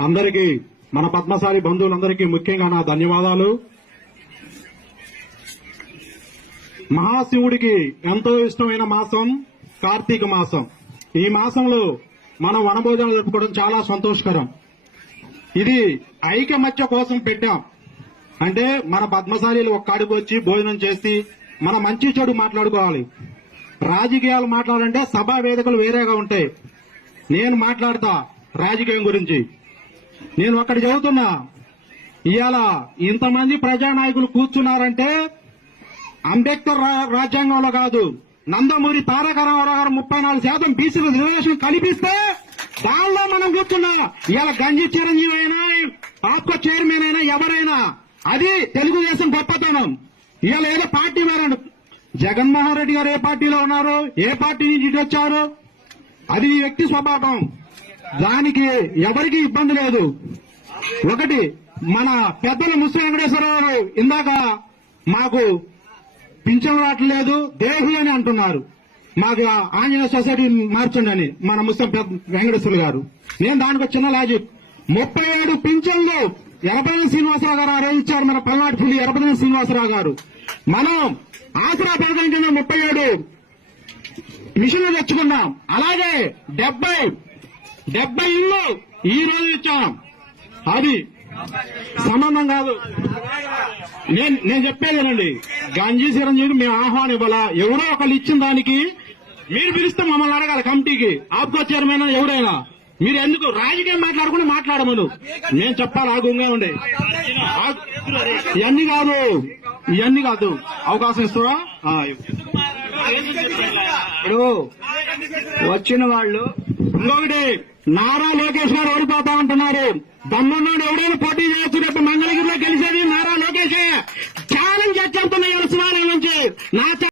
అందరికీ మన పద్మశాలి బంధువులందరికీ ముఖ్యంగా నా ధన్యవాదాలు. మహాశివుడికి ఎంతో ఇష్టమైన మాసం కార్తీక మాసం. ఈ మాసంలో మనం వనభోజనం జరుపుకోవడం చాలా సంతోషకరం. ఇది ఐకమత్య కోసం పెట్టాం. అంటే మన పద్మశాలీలు ఒక్కడికి వచ్చి భోజనం చేసి మన మంచి చెడు మాట్లాడుకోవాలి. రాజకీయాలు మాట్లాడంటే సభా వేదికలు వేరేగా ఉంటాయి. నేను మాట్లాడతా రాజకీయం గురించి. నేను ఒకటి చదువుతున్నా. ఇవాళ ఇంతమంది ప్రజానాయకులు కూర్చున్నారంటే అంబేద్కర్ రా- రాజ్యాంగంలో కాదు. నందమూరి తారక రామారావు గారు ముప్పై నాలుగు శాతం బీసీల రిజర్వేషన్ కల్పిస్తే దానిలో మనం కూర్చున్నా. ఇవాళ గంజి చిరంజీవి అయినా ఆప్కో చైర్మన్ అయినా ఎవరైనా అది తెలుగుదేశం గొప్పతనం. ఇవాళ ఏదో పార్టీ మారాడు. జగన్మోహన్ రెడ్డి గారు ఏ పార్టీలో ఉన్నారు? ఏ పార్టీ నుంచి ఇటు వచ్చారు అది ఈ వ్యక్తి స్వభావం. దానికి ఎవరికి ఇబ్బంది లేదు. ఒకటి మన పెద్దలు ముస్లిం వెంకటేశ్వరరావు గారు ఇందాక మాకు పింఛన్ రావట్లేదు దేహి అని అంటున్నారు. మాకు ఆ ఆంజనేయ సొసైటీ మార్చండి అని మన ముస్లిం వెంకటేశ్వర గారు. నేను దానికి చిన్న లాజిక్ ముప్పై ఏడు పింఛన్లు ఎరపతి శ్రీనివాసరావు గారు ఆరోగించారు మన పల్నాడు పులి ఎరపతి శ్రీనివాసరావు గారు. మనం ఆసరా పథకం కింద ముప్పై ఏడు మిషన్లు తెచ్చుకున్నాం. అలాగే డెబ్బై డెబ్బై ఇల్లు ఈ రోజు ఇచ్చాం. అది సంబంధం కాదు. నేను నేను చెప్పేదేనండి గంజి చిరంజీవి మేము ఆహ్వానం ఇవ్వాలా? ఎవరో ఒకళ్ళు ఇచ్చిన దానికి మీరు పిలిస్తే మమ్మల్ని అడగాలి కమిటీకి. ఆప్కో చైర్మన్ ఎవరైనా. మీరు ఎందుకు రాజకీయం మాట్లాడుకుని మాట్లాడమను? నేను చెప్పాలి ఆగుంగా ఉండే. ఇవన్నీ కాదు. ఇవన్నీ కాదు. అవకాశం ఇవ్వు. ఇప్పుడు వచ్చిన వాళ్ళు ఇంకొకటి నారా లోకేష్ గారు ఓడిపోతా ఉంటున్నారు. దమ్మున్నాడు ఎవడైనా పోటీ చేయొచ్చు రేపు మంగళగిరిలో గెలిచేది